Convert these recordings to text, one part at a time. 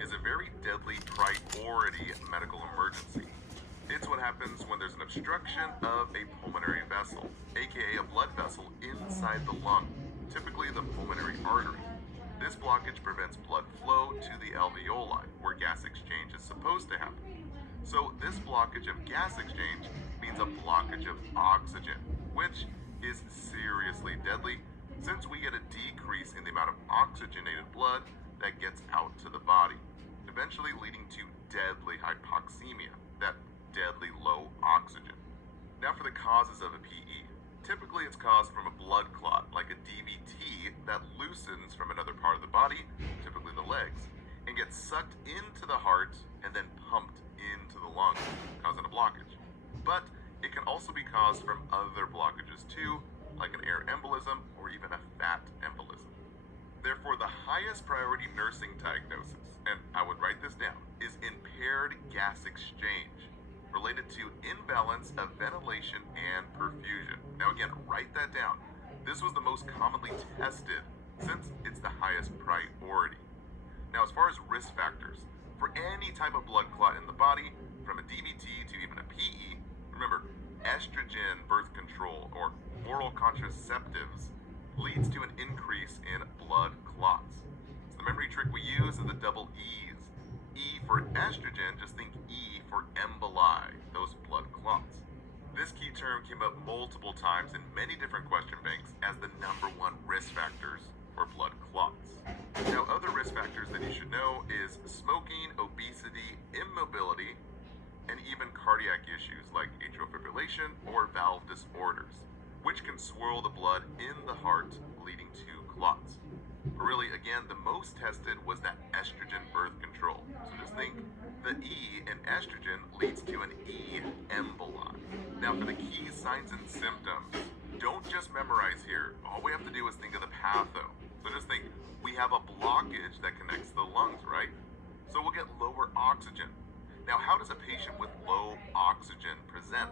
is a very deadly priority medical emergency. It's what happens when there's an obstruction of a pulmonary vessel, aka a blood vessel inside the lung, typically the pulmonary artery. This blockage prevents blood flow to the alveoli, where gas exchange is supposed to happen. So this blockage of gas exchange means a blockage of oxygen, which is seriously deadly since we get a decrease in the amount of oxygenated blood that gets out to the body, eventually leading to deadly hypoxemia, that deadly low oxygen. Now for the causes of a PE. Typically it's caused from a blood clot, like a DVT that loosens from another part of the body, typically the legs, and gets sucked into the heart and then pumped into the lungs, causing a blockage. But it can also be caused from other blockages too, like an air embolism or even a fat embolism. Therefore, the highest priority nursing diagnosis, and I would write this down, is impaired gas exchange, related to imbalance of ventilation and perfusion. Now again, write that down. This was the most commonly tested since it's the highest priority. Now as far as risk factors, for any type of blood clot in the body, from a DVT to even a PE, remember, estrogen birth control or oral contraceptives leads to an increase in blood clots. So the memory trick we use is the double E's. E for estrogen, just think E for emboli, those blood clots. This key term came up multiple times in many different question banks as the number one risk factors for blood clots. Now, other risk factors that you should know is smoking, obesity, immobility, and even cardiac issues like atrial fibrillation or valve disorders, which can swirl the blood in the heart, leading to clots. But really, again, the most tested was that estrogen birth control. So just think the E in estrogen leads to an E emboli. Now for the key signs and symptoms, don't just memorize here. All we have to do is think of the patho. So just think, we have a blockage that connects the lungs, right? So we'll get lower oxygen. Now, how does a patient with low oxygen present?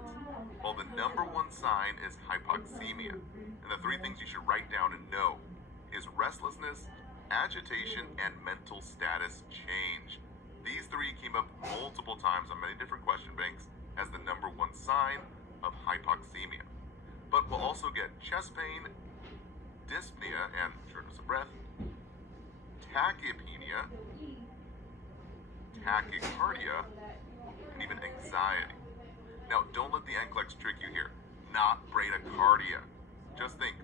Well, the number one sign is hypoxemia. And the three things you should write down and know is restlessness, agitation, and mental status change. These three came up multiple times on many different question banks as the number one sign of hypoxemia. But we'll also get chest pain, dyspnea and shortness of breath, tachypnea, tachycardia, and even anxiety. Now, don't let the NCLEX trick you here. Not bradycardia. Just think,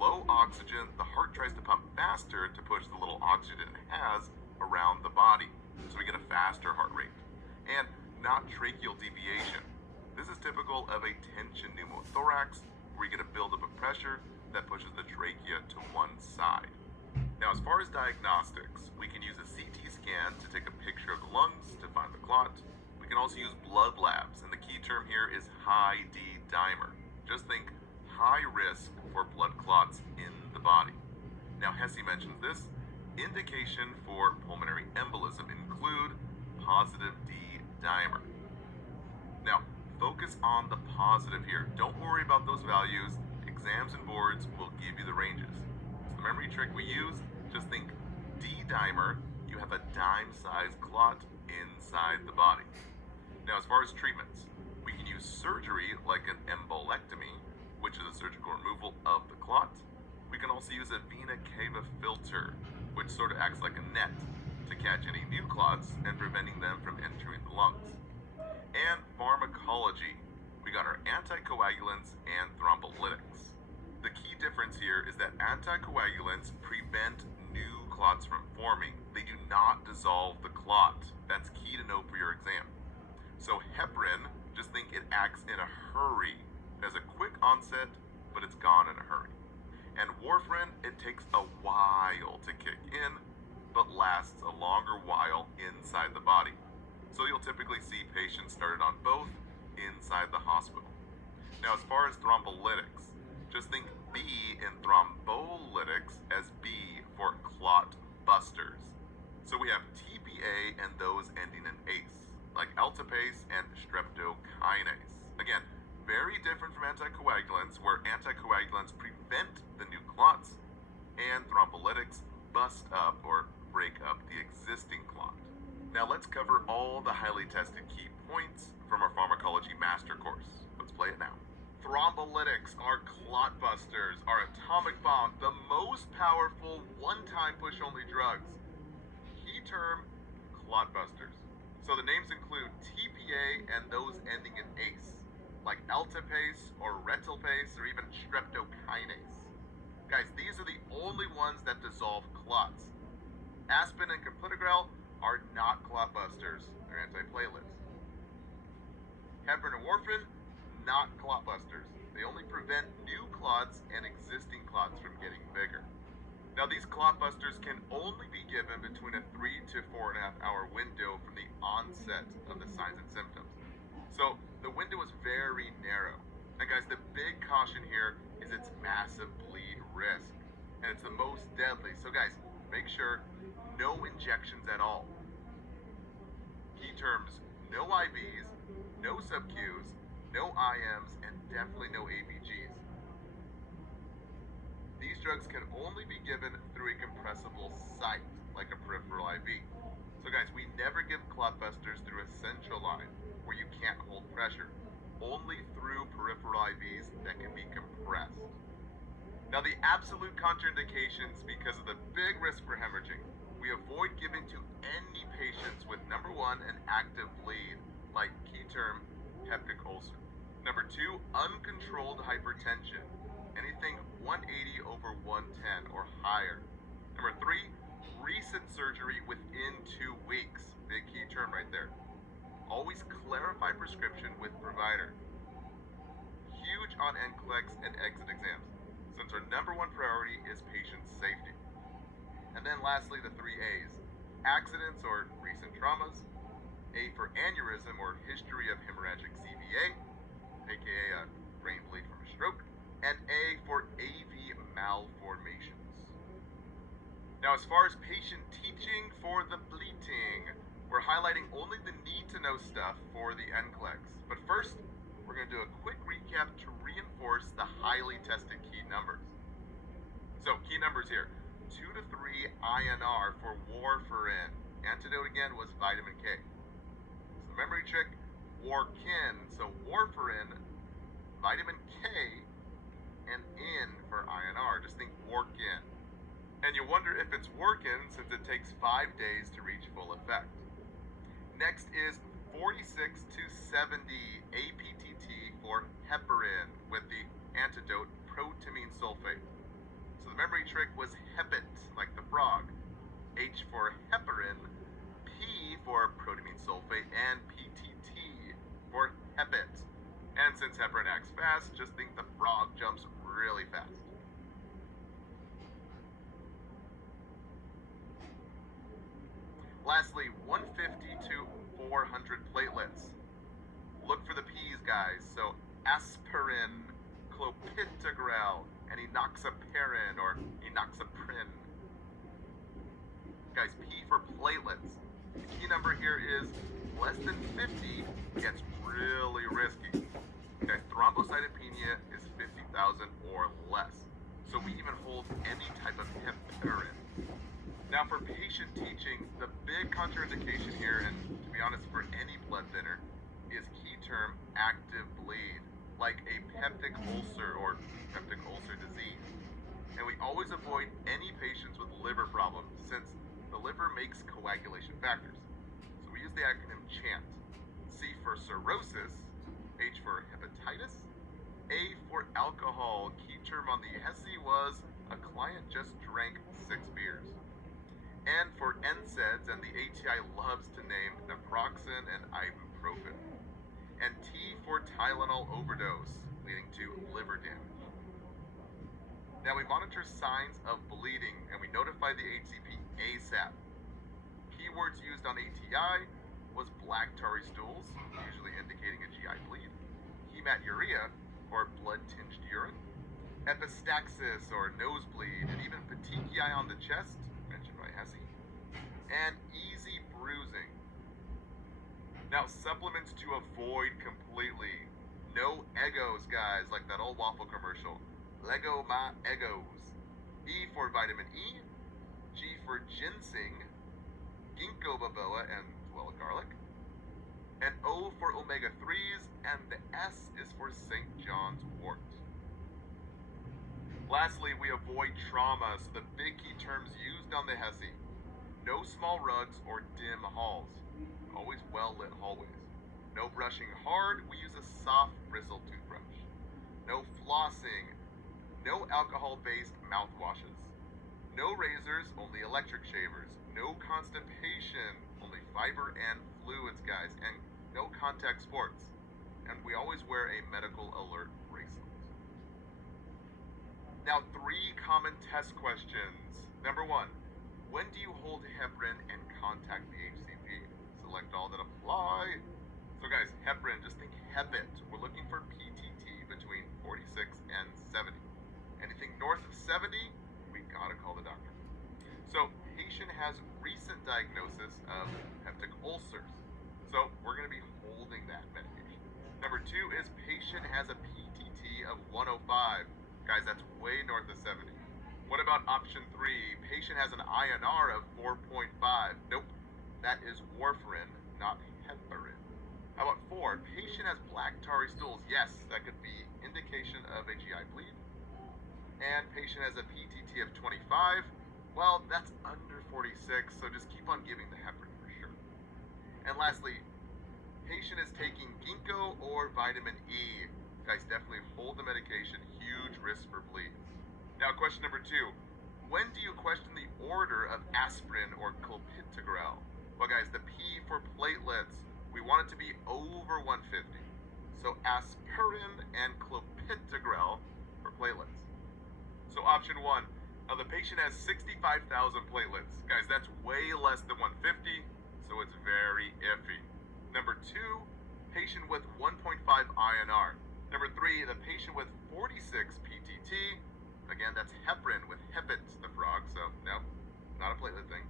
low oxygen, the heart tries to pump faster to push the little oxygen it has around the body, so we get a faster heart rate. And not tracheal deviation. This is typical of a tension pneumothorax, where you get a buildup of pressure that pushes the trachea to one side. Now, as far as diagnostics, we can use a CT scan to take a picture of the lungs to find the clot. We can also use blood labs, and the key term here is high D dimer. Just think high risk for blood clots in the body. Now, Hesse mentions this. Indication for pulmonary embolism include positive D dimer. Now, focus on the positive here. Don't worry about those values. Exams and boards will give you the ranges. So the memory trick we use, just think D dimer, you have a dime-sized clot inside the body. Now, as far as treatments, we can use surgery like an embolectomy, which is a surgical removal of the clot. We can also use a vena cava filter, which sort of acts like a net to catch any new clots and preventing them from entering the lungs. And pharmacology, we got our anticoagulants and thrombolytics. The key difference here is that anticoagulants prevent new clots from forming. They do not dissolve the clot. That's key to know for your exam. So heparin, just think it acts in a hurry. It has a quick onset, but it's gone in a hurry. And warfarin, it takes a while to kick in, but lasts a longer while inside the body. So you'll typically see patients started on both inside the hospital. Now, as far as thrombolytics, just think B in thrombolytics as B for clot busters. So we have TPA and those ending in ACE, like altipase and streptokinase. Again, very different from anticoagulants, where anticoagulants prevent the new clots, and thrombolytics bust up or break up the existing clot. the highly tested key points from our pharmacology master course. Let's play it now. Thrombolytics are clot busters, are atomic bomb, the most powerful one-time push-only drugs. Key term, clot busters. So the names include TPA and those ending in ACE, like alteplase or retalpase or even streptokinase. Guys, these are the only ones that dissolve clots. Aspirin and clopidogrel are not clot busters, they're antiplatelets. Heparin and warfarin, not clot busters. They only prevent new clots and existing clots from getting bigger. Now, these clot busters can only be given between a 3 to 4.5 hour window from the onset of the signs and symptoms. So the window is very narrow. And guys, the big caution here is its massive bleed risk. And it's the most deadly. So guys, make sure no injections at all. Key terms, no IVs, no sub-Qs, no IMs, and definitely no ABGs. These drugs can only be given through a compressible site, like a peripheral IV. So guys, we never give clot busters through a central line where you can't hold pressure, only through peripheral IVs that can be compressed. Now, the absolute contraindications, because of the big risk for hemorrhaging, we avoid giving to any patients with, number one, an active bleed, like key term, peptic ulcer. Number two, uncontrolled hypertension, anything 180 over 110 or higher. Number three, recent surgery within 2 weeks. Big key term right there. Always clarify prescription with provider. Huge on NCLEX and exit exams, since our number one priority is patient safety. And then lastly, the 3 A's. Accidents or recent traumas. A for aneurysm or history of hemorrhagic CVA, aka a brain bleed from a stroke. And A for AV malformations. Now, as far as patient teaching for the bleating, we're highlighting only the need-to-know stuff for the NCLEX. But first, we're going to do a quick recap to reinforce the highly tested key numbers. So, key numbers here. 2 to 3 INR for warfarin. Antidote again was vitamin K. So the memory trick, warkin. So warfarin, vitamin K, and in for INR. Just think warkin. And you wonder if it's working since it takes 5 days to reach full effect. Next is 46 to 70 APTT for heparin with the antidote protamine sulfate. So the memory trick was hepit, like the frog. H for heparin, P for protamine sulfate, and PTT for hepit. And since heparin acts fast, just think the frog jumps really fast. Lastly, 150 to 400 platelets. Look for the P's, guys. So aspirin, clopidogrel, and enoxaparin or enoxaprin. Guys, P for platelets. The key number here is less than 50 gets really risky. Guys, thrombocytopenia is 50,000 or less. So we even hold any type of heparin. Now, for patient teaching, the big contraindication here, and to be honest, for any blood thinner, is key term active bleed, like a peptic ulcer or peptic ulcer disease. And we always avoid any patients with liver problems, since the liver makes coagulation factors. So we use the acronym CHANT. C for cirrhosis, H for hepatitis, A for alcohol. Key term on the HESI was a client just drank 6 beers. And for NSAIDs, and the ATI loves to name naproxen and ibuprofen. And T for Tylenol overdose, leading to liver damage. Now, we monitor signs of bleeding, and we notify the HCP ASAP. Keywords used on ATI was black tarry stools, usually indicating a GI bleed, hematuria, or blood-tinged urine, epistaxis, or nosebleed, and even petechiae on the chest, mentioned by HESI, and easy bruising. Now, supplements to avoid completely. No Eggos, guys, like that old waffle commercial. Lego my Eggos. E for vitamin E, G for ginseng, ginkgo biloba, and, well, garlic, an O for omega-3s, and the S is for St. John's wort. Lastly, we avoid trauma, so the big key terms used on the HESI: no small rugs or dim halls, always well-lit hallways. No brushing hard, we use a soft bristle toothbrush. No flossing, no alcohol-based mouthwashes. No razors, only electric shavers. No constipation, only fiber and fluids, guys. And no contact sports. And we always wear a medical alert bracelet. Now, 3 common test questions. Number 1, when do you hold heparin and contact the HCP? Select all that apply. So guys, heparin, just think HEPIT. We're looking for PTT between 46 and 70. Anything north of 70, we gotta call the doctor. So, patient has recent diagnosis of peptic ulcers. So, we're gonna be holding that medication. Number 2 is patient has a PTT of 105. Guys, that's way north of 70. What about option 3? Patient has an INR of 4.5. Nope, that is warfarin, not heparin. How about 4? Patient has black tarry stools. Yes, that could be indication of a GI bleed. And patient has a PTT of 25. Well, that's under 46, so just keep on giving the heparin for sure. And lastly, patient is taking ginkgo or vitamin E. Guys, definitely hold the medication. Huge risk for bleed. Now, question number 2. When do you question the order of aspirin or clopidogrel? Well, guys, the P for platelets, we want it to be over 150. So aspirin and clopidogrel for platelets. So option 1, now the patient has 65,000 platelets. Guys, that's way less than 150, so it's very iffy. Number 2, patient with 1.5 INR. Number 3, the patient with 46 PTT. Again, that's heparin with HEPIT, the frog, so no, not a platelet thing.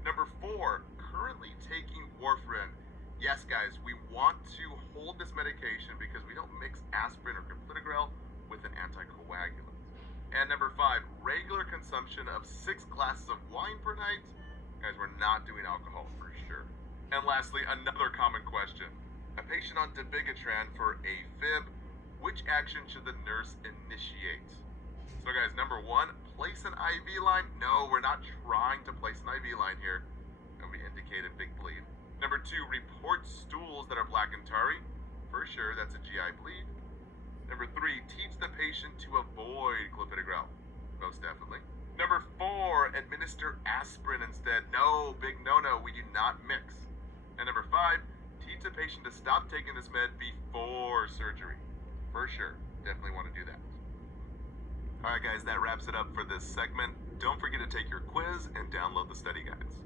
Number 4, currently taking warfarin. Yes, guys, we want to hold this medication because we don't mix aspirin or clopidogrel with an anticoagulant. And number 5, regular consumption of 6 glasses of wine per night. Guys, we're not doing alcohol for sure. And lastly, another common question. A patient on dabigatran for AFib, which action should the nurse initiate? So guys, number 1, place an IV line. No, we're not trying to place an IV line here. And we indicate a big bleed. Number 2, report stools that are black and tarry. For sure, that's a GI bleed. Number 3, teach the patient to avoid clopidogrel. Most definitely. Number 4, administer aspirin instead. No, big no-no, we do not mix. And number 5, teach the patient to stop taking this med before surgery. For sure, definitely want to do that. Alright guys, that wraps it up for this segment. Don't forget to take your quiz and download the study guides.